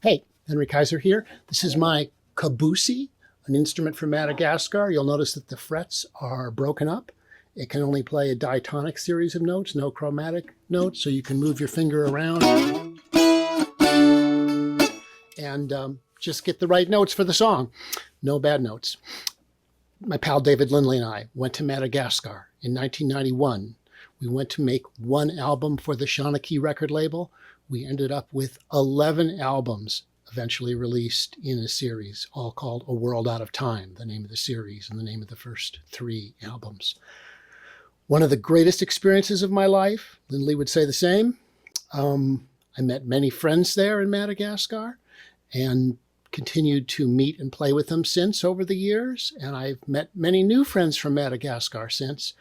Hey, Henry Kaiser here. This is my kabusi, an instrument from Madagascar. You'll notice that the frets are broken up. It can only play a diatonic series of notes, no chromatic notes, so you can move your finger around and just get the right notes for the song. No bad notes. My pal David Lindley and I went to Madagascar in 1991. We went to make one album for the Shanachie record label. We ended up with 11 albums eventually released in a series, all called A World Out of Time, the name of the series and the name of the first 3 albums. One of the greatest experiences of my life, Lindley would say the same. I met many friends there in Madagascar and continued to meet and play with them since over the years. And I've met many new friends from Madagascar since.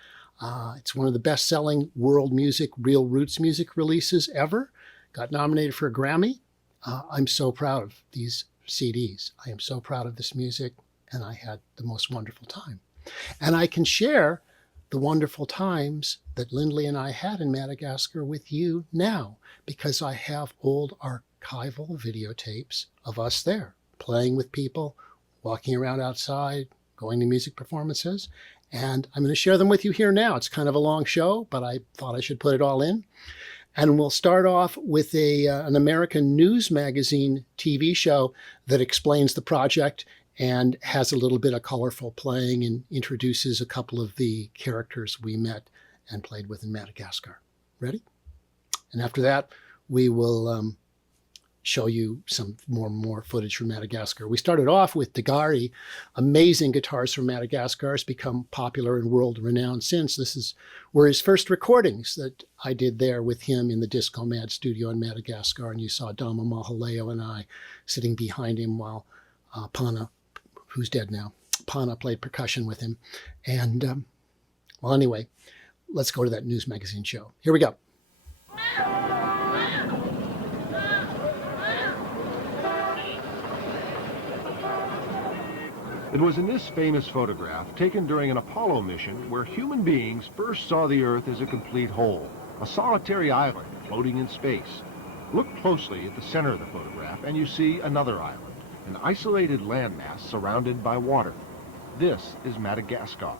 It's one of the best-selling world music, real roots music releases ever. Got nominated for a Grammy. I'm so proud of these CDs. I am so proud of this music, and I had the most wonderful time. And I can share the wonderful times that Lindley and I had in Madagascar with you now, because I have old archival videotapes of us there, playing with people, walking around outside, going to music performances. And I'm going to share them with you here now. It's kind of a long show, but I thought I should put it all in. And we'll start off with an American news magazine TV show that explains the project and has a little bit of colorful playing and introduces a couple of the characters we met and played with in Madagascar. Ready? And after that, we will show you some more footage from Madagascar. We started off with Dagari, amazing guitars from Madagascar. It's become popular and world renowned since. Were his first recordings that I did there with him in the DISCOMAD studio in Madagascar. And you saw Dama Mahaleo and I sitting behind him while Pana, who's dead now, Pana played percussion with him. And well, anyway, let's go to that news magazine show. Here we go. It was in this famous photograph, taken during an Apollo mission, where human beings first saw the Earth as a complete whole, a solitary island floating in space. Look closely at the center of the photograph and you see another island, an isolated landmass surrounded by water. This is Madagascar.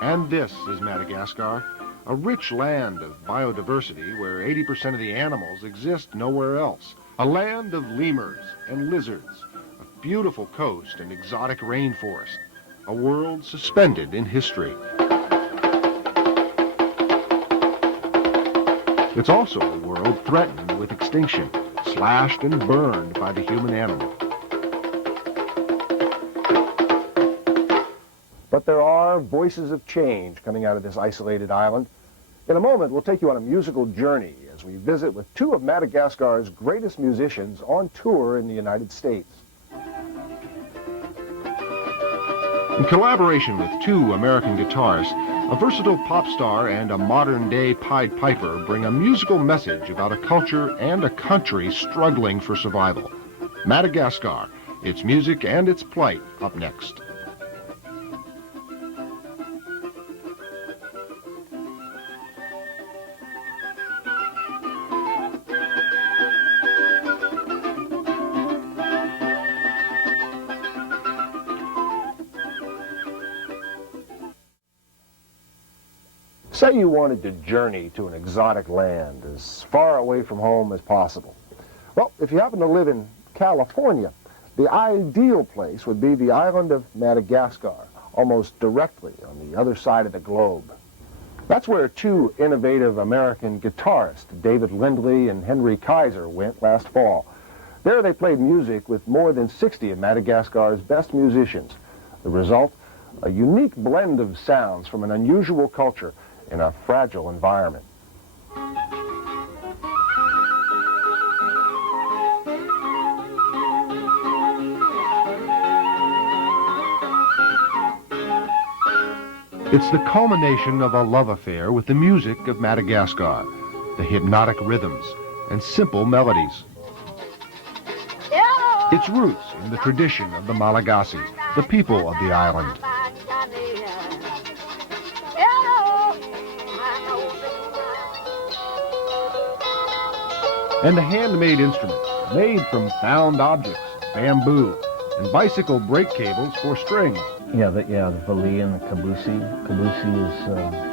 And this is Madagascar. A rich land of biodiversity where 80% of the animals exist nowhere else. A land of lemurs and lizards, a beautiful coast and exotic rainforest. A world suspended in history. It's also a world threatened with extinction, slashed and burned by the human animal. But there are voices of change coming out of this isolated island. In a moment, we'll take you on a musical journey as we visit with 2 of Madagascar's greatest musicians on tour in the United States. In collaboration with 2 American guitarists, a versatile pop star and a modern-day Pied Piper bring a musical message about a culture and a country struggling for survival. Madagascar, its music and its plight, up next. Say you wanted to journey to an exotic land as far away from home as possible. Well, if you happen to live in California, the ideal place would be the island of Madagascar, almost directly on the other side of the globe. That's where 2 innovative American guitarists, David Lindley and Henry Kaiser, went last fall. There they played music with more than 60 of Madagascar's best musicians. The result, a unique blend of sounds from an unusual culture in a fragile environment. It's the culmination of a love affair with the music of Madagascar, the hypnotic rhythms and simple melodies. Its roots in the tradition of the Malagasy, the people of the island. And the handmade instruments, made from found objects, bamboo, and bicycle brake cables for strings. Yeah, the vali and the kabusi. Kabusi is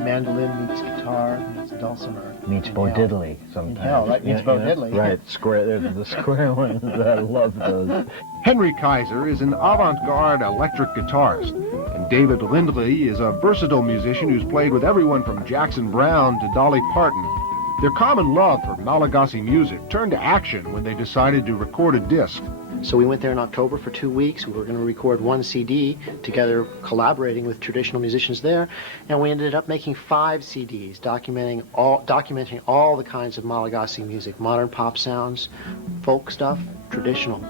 Mandolin meets guitar meets dulcimer. meets In Bo hell. Diddley sometimes. In hell, right? Meets Bo Diddley. Right, square. There's the square ones. I love those. Henry Kaiser is an avant-garde electric guitarist, and David Lindley is a versatile musician who's played with everyone from Jackson Browne to Dolly Parton. Their common love for Malagasy music turned to action when they decided to record a disc. So we went there in October for 2 weeks. We were going to record one CD together, collaborating with traditional musicians there, and we ended up making 5 CDs, documenting all the kinds of Malagasy music: modern pop sounds, folk stuff, traditional.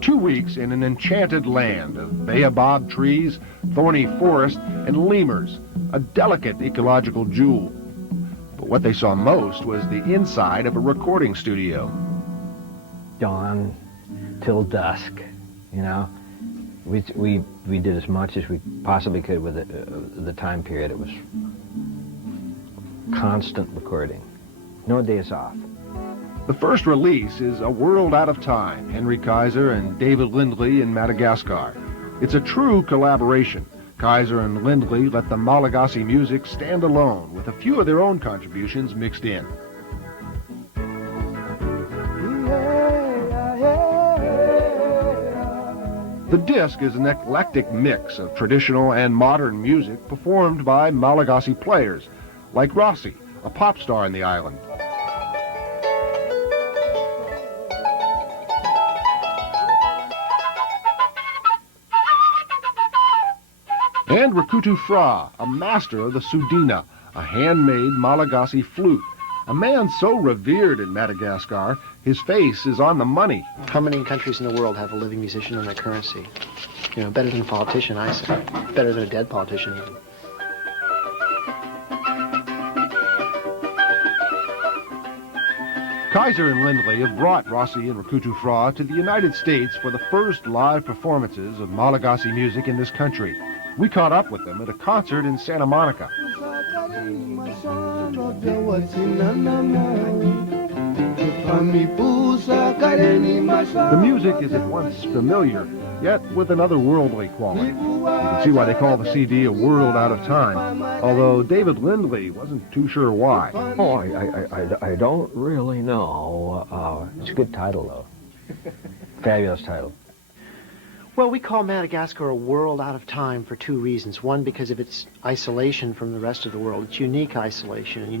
2 weeks in an enchanted land of baobab trees, thorny forest, and lemurs, a delicate ecological jewel. But what they saw most was the inside of a recording studio. Dawn till dusk, you know. We did as much as we possibly could with the time period. It was constant recording, no days off. The first release is A World Out of Time, Henry Kaiser and David Lindley in Madagascar. It's a true collaboration. Kaiser and Lindley let the Malagasy music stand alone, with a few of their own contributions mixed in. The disc is an eclectic mix of traditional and modern music performed by Malagasy players, like Rossy, a pop star in the island. And Rakoto Frah, a master of the sudina, a handmade Malagasy flute. A man so revered in Madagascar, his face is on the money. How many countries in the world have a living musician in their currency? You know, better than a politician, I say. Better than a dead politician, even. Kaiser and Lindley have brought Rossy and Rakoto Frah to the United States for the first live performances of Malagasy music in this country. We caught up with them at a concert in Santa Monica. The music is at once familiar, yet with an otherworldly quality. You can see why they call the CD A World Out of Time, although David Lindley wasn't too sure why. Oh, I don't really know. It's a good title, though. Fabulous title. Well, we call Madagascar a world out of time for 2 reasons. One, because of its isolation from the rest of the world. Its unique isolation and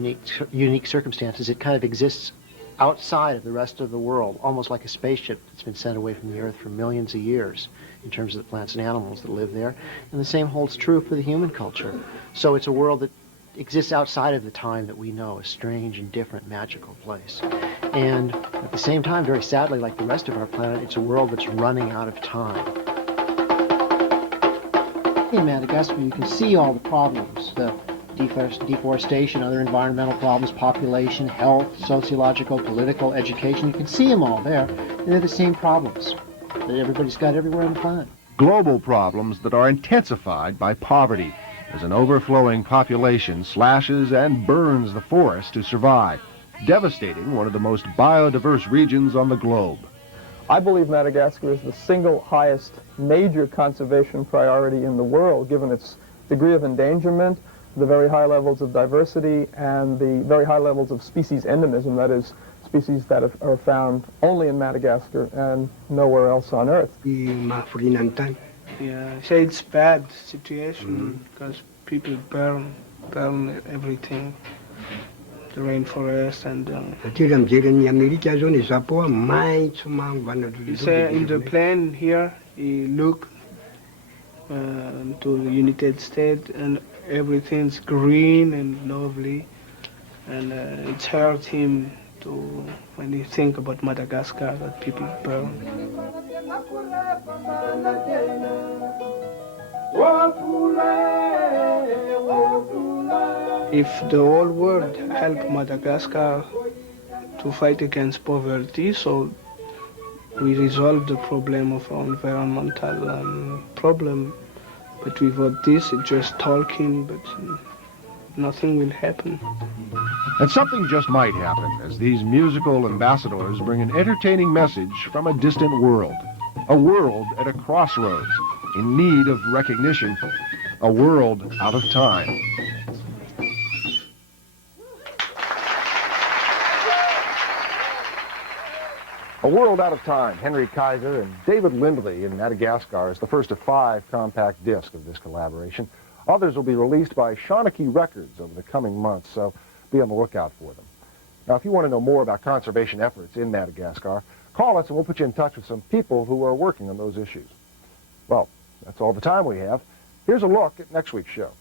unique circumstances. It kind of exists outside of the rest of the world, almost like a spaceship that's been sent away from the Earth for millions of years in terms of the plants and animals that live there. And the same holds true for the human culture. So it's a world that exists outside of the time that we know, a strange and different, magical place. And at the same time, very sadly, like the rest of our planet, it's a world that's running out of time. In Madagascar, you can see all the problems, the deforestation, other environmental problems, population, health, sociological, political, education. You can see them all there, and they're the same problems that everybody's got everywhere on the planet. Global problems that are intensified by poverty, as an overflowing population slashes and burns the forest to survive, devastating one of the most biodiverse regions on the globe. I believe Madagascar is the single highest major conservation priority in the world, given its degree of endangerment, the very high levels of diversity, and the very high levels of species endemism, that is, species that are found only in Madagascar and nowhere else on Earth. Yeah, so it's bad situation because people burn everything, the rainforest and. You say in the plane here, you look to the United States and everything's green and lovely, and it's hurt him to when you think about Madagascar that people burn. If the whole world help Madagascar to fight against poverty, so we resolve the problem of our environmental problem. But without this, it's just talking, but nothing will happen. And something just might happen as these musical ambassadors bring an entertaining message from a distant world. A world at a crossroads, in need of recognition. A world out of time. A World Out of Time, Henry Kaiser and David Lindley in Madagascar is the first of 5 compact discs of this collaboration. Others will be released by Shawnee Records over the coming months, so be on the lookout for them. Now, if you want to know more about conservation efforts in Madagascar, call us and we'll put you in touch with some people who are working on those issues. Well, that's all the time we have. Here's a look at next week's show.